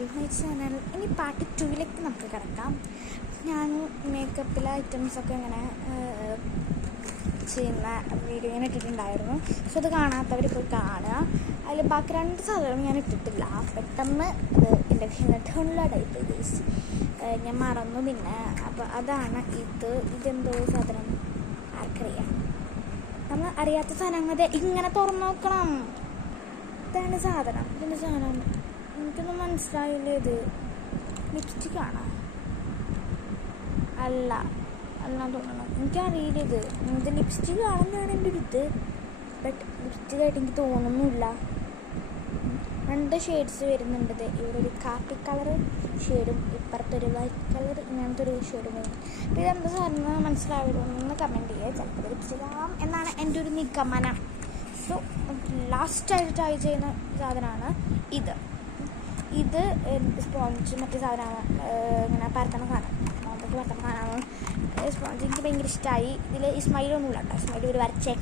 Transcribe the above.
To my channel. ഇനി part 2ലേക്ക് നമുക്ക് കിടക്കാം. ഞാൻ മേക്കപ്പിലെ ഐറ്റംസൊക്കെ ഇങ്ങനെ ചെയ്യുന്ന വീഡിയോ ഇങ്ങനെ ഇട്ടിട്ടുണ്ടായിരുന്നു. സോ അത് കാണാത്തവർ പോയി കാണുക. അതിൽ ബാക്കി 2 സാധനങ്ങൾ ഞാൻ ഇട്ടിട്ടില്ല. പെട്ടെന്ന് അത് എൻ്റെ ഡൗൺലോഡായിട്ട് ഗൈസ് ഞാൻ മറന്നു. പിന്നെ അപ്പോൾ അതാണ് ഇതെന്തോ സാധനം ആർക്കറിയാം. നമ്മൾ അറിയാത്ത സാധനങ്ങൾ ഇങ്ങനെ തുറന്നു നോക്കണം. ഇതാണ് സാധനം. ഇതിൻ്റെ സാധനം എനിക്കൊന്നും മനസ്സിലായില്ലേ. ഇത് ലിപ്സ്റ്റിക്കാണോ? അല്ല തോന്നണം. എനിക്കറിയില്ല ഇത് ലിപ്സ്റ്റിക് ആണെന്നാണ് എൻ്റെ ഒരു ബട്ട് ലിപ്സ്റ്റിക്കായിട്ട് എനിക്ക് തോന്നുന്നില്ല. 2 ഷെയ്ഡ്സ് വരുന്നുണ്ട്. ഇവിടെ ഒരു കാപ്പി കളർ ഷെയ്ഡും ഇപ്പുറത്തൊരു വൈറ്റ് കളർ, ഇങ്ങനത്തെ ഒരു ഷെയ്ഡും വരും. അപ്പോൾ ഇതെന്താ സാധനം മനസ്സിലായതൊന്ന് കമൻറ്റ് ചെയ്യുക. ചിലപ്പോൾ ലിപ്സ്റ്റിക് ആവാം എന്നാണ് എൻ്റെ ഒരു നിഗമനം. സോ ലാസ്റ്റായിട്ട് ട്രൈ ചെയ്യുന്ന സാധനമാണ് ഇത് സ്പോഞ്ച് മറ്റേ സാധനമാണ്. ഇങ്ങനെ പരത്തണ സാധനം, മോന്തക്ക് പരത്തണ സാധനമാണ്. സ്പോഞ്ച് എനിക്ക് ഭയങ്കര ഇഷ്ടമായി. ഇതിൽ ഈ സ്മൈലൊന്നുമില്ല കേട്ടോ. സ്മൈൽ ഒരു വരച്ചേക്കാം.